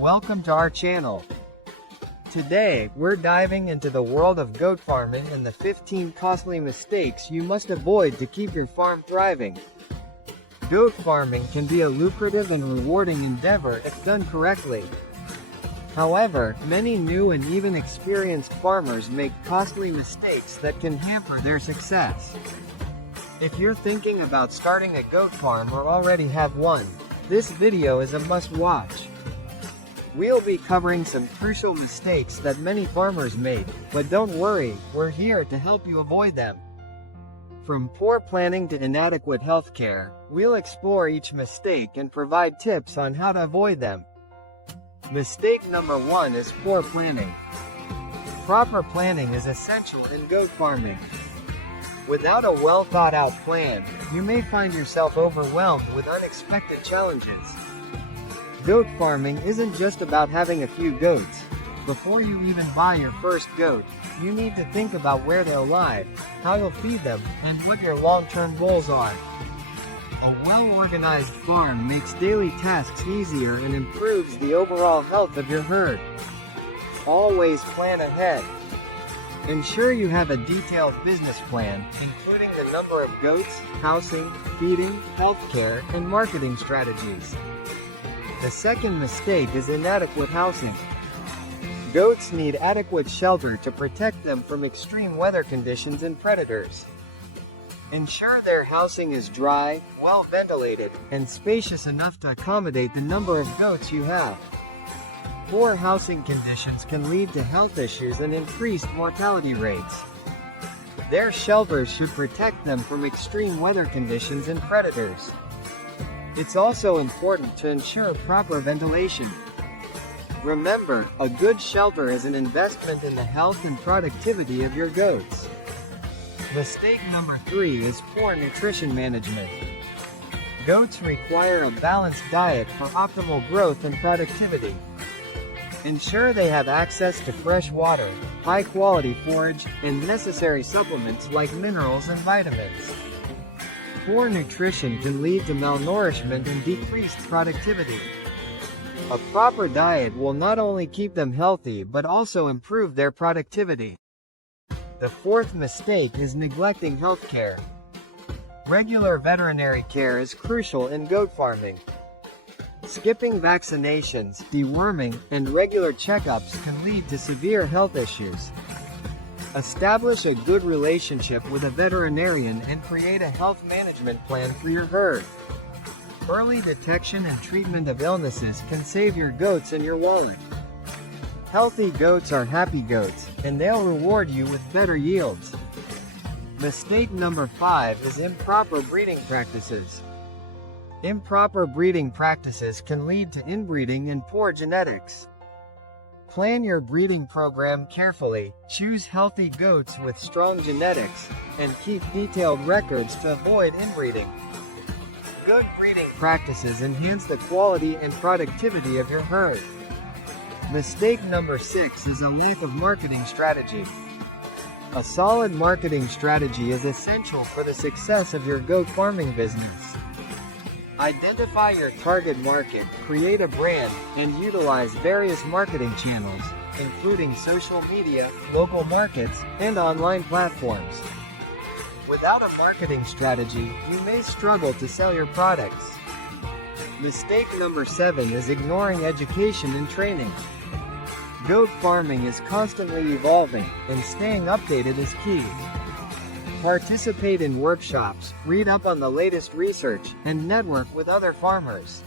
Welcome to our channel. Today, we're diving into the world of goat farming and the 15 costly mistakes you must avoid to keep your farm thriving. Goat farming can be a lucrative and rewarding endeavor if done correctly. However, many new and even experienced farmers make costly mistakes that can hamper their success. If you're thinking about starting a goat farm or already have one, this video is a must-watch. We'll be covering some crucial mistakes that many farmers make, but don't worry, we're here to help you avoid them. From poor planning to inadequate healthcare, we'll explore each mistake and provide tips on how to avoid them. Mistake number 1 is poor planning. Proper planning is essential in goat farming. Without a well-thought-out plan, you may find yourself overwhelmed with unexpected challenges. Goat farming isn't just about having a few goats. Before you even buy your first goat, you need to think about where they'll lie, how you'll feed them, and what your long-term goals are. A well-organized farm makes daily tasks easier and improves the overall health of your herd. Always plan ahead. Ensure you have a detailed business plan, including the number of goats, housing, feeding, healthcare, and marketing strategies. The second mistake is inadequate housing. Goats need adequate shelter to protect them from extreme weather conditions and predators. Ensure their housing is dry, well ventilated, and spacious enough to accommodate the number of goats you have. Poor housing conditions can lead to health issues and increased mortality rates. Their shelters should protect them from extreme weather conditions and predators. It's also important to ensure proper ventilation. Remember, a good shelter is an investment in the health and productivity of your goats. Mistake number 3 is poor nutrition management. Goats require a balanced diet for optimal growth and productivity. Ensure they have access to fresh water, high-quality forage, and necessary supplements like minerals and vitamins. Poor nutrition can lead to malnourishment and decreased productivity. A proper diet will not only keep them healthy but also improve their productivity. The fourth mistake is neglecting healthcare. Regular veterinary care is crucial in goat farming. Skipping vaccinations, deworming, and regular checkups can lead to severe health issues. Establish a good relationship with a veterinarian and create a health management plan for your herd. Early detection and treatment of illnesses can save your goats and your wallet. Healthy goats are happy goats, and they'll reward you with better yields. Mistake number 5 is improper breeding practices. Improper breeding practices can lead to inbreeding and poor genetics. Plan your breeding program carefully, choose healthy goats with strong genetics, and keep detailed records to avoid inbreeding. Good breeding practices enhance the quality and productivity of your herd. Mistake number 6 is a lack of marketing strategy. A solid marketing strategy is essential for the success of your goat farming business. Identify your target market, create a brand, and utilize various marketing channels, including social media, local markets, and online platforms. Without a marketing strategy, you may struggle to sell your products. Mistake number 7 is ignoring education and training. Goat farming is constantly evolving, and staying updated is key. Participate in workshops, read up on the latest research, and network with other farmers.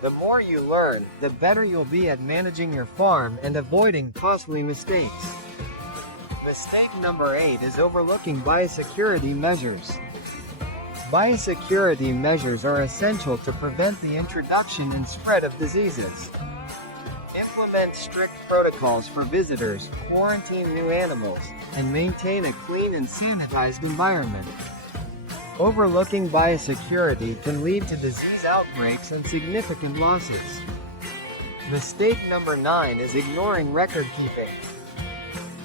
The more you learn, the better you'll be at managing your farm and avoiding costly mistakes. Mistake number 8 is overlooking biosecurity measures. Biosecurity measures are essential to prevent the introduction and spread of diseases. Implement strict protocols for visitors, quarantine new animals, and maintain a clean and sanitized environment. Overlooking biosecurity can lead to disease outbreaks and significant losses. Mistake number 9 is ignoring record keeping.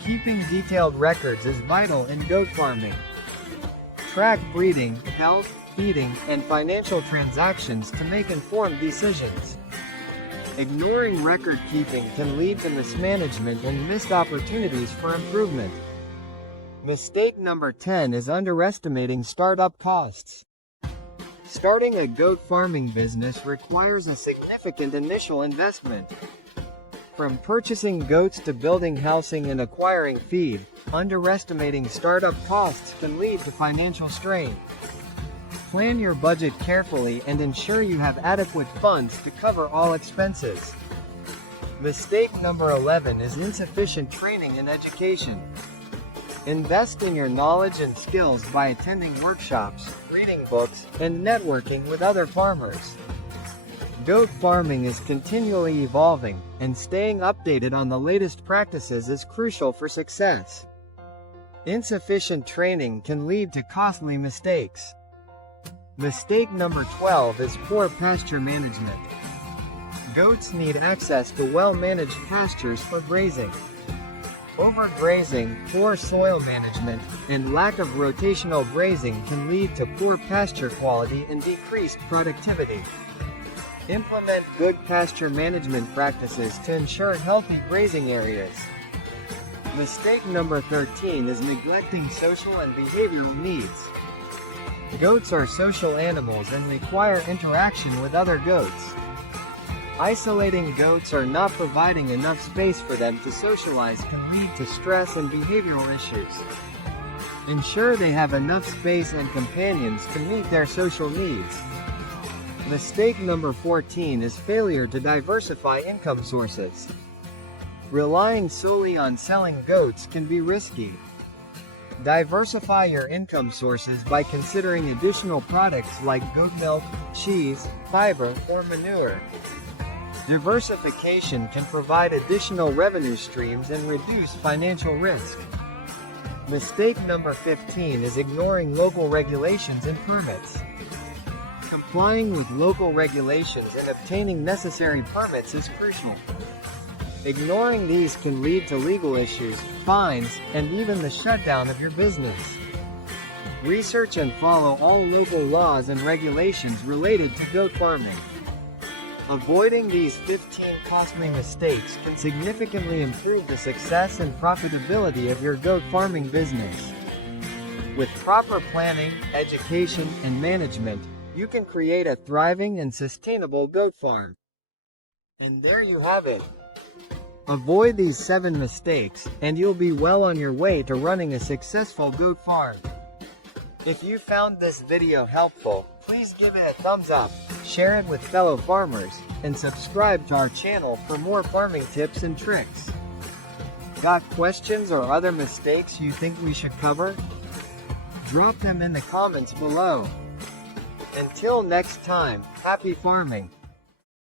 Keeping detailed records is vital in goat farming. track breeding, health, feeding, and financial transactions to make informed decisions. Ignoring record keeping can lead to mismanagement and missed opportunities for improvement. Mistake number 10 is underestimating startup costs. Starting a goat farming business requires a significant initial investment. From purchasing goats to building housing and acquiring feed, underestimating startup costs can lead to financial strain. Plan your budget carefully and ensure you have adequate funds to cover all expenses. Mistake number 11 is insufficient training and education. Invest in your knowledge and skills by attending workshops, reading books, and networking with other farmers. Goat farming is continually evolving, and staying updated on the latest practices is crucial for success. Insufficient training can lead to costly mistakes. Mistake number 12 is poor pasture management. Goats need access to well-managed pastures for grazing. Overgrazing, poor soil management, and lack of rotational grazing can lead to poor pasture quality and decreased productivity. Implement good pasture management practices to ensure healthy grazing areas. Mistake number 13 is neglecting social and behavioral needs. Goats are social animals and require interaction with other goats. Isolating goats or not providing enough space for them to socialize can lead to stress and behavioral issues. Ensure they have enough space and companions to meet their social needs. Mistake number 14 is failure to diversify income sources. Relying solely on selling goats can be risky. Diversify your income sources by considering additional products like goat milk, cheese, fiber, or manure. Diversification can provide additional revenue streams and reduce financial risk. Mistake number 15 is ignoring local regulations and permits. Complying with local regulations and obtaining necessary permits is crucial. Ignoring these can lead to legal issues, fines, and even the shutdown of your business. Research and follow all local laws and regulations related to goat farming. Avoiding these 15 costly mistakes can significantly improve the success and profitability of your goat farming business. With proper planning, education, and management, you can create a thriving and sustainable goat farm. And there you have it. Avoid these 7 mistakes, and you'll be well on your way to running a successful goat farm. If you found this video helpful, please give it a thumbs up, share it with fellow farmers, and subscribe to our channel for more farming tips and tricks. Got questions or other mistakes you think we should cover? Drop them in the comments below. Until next time, happy farming!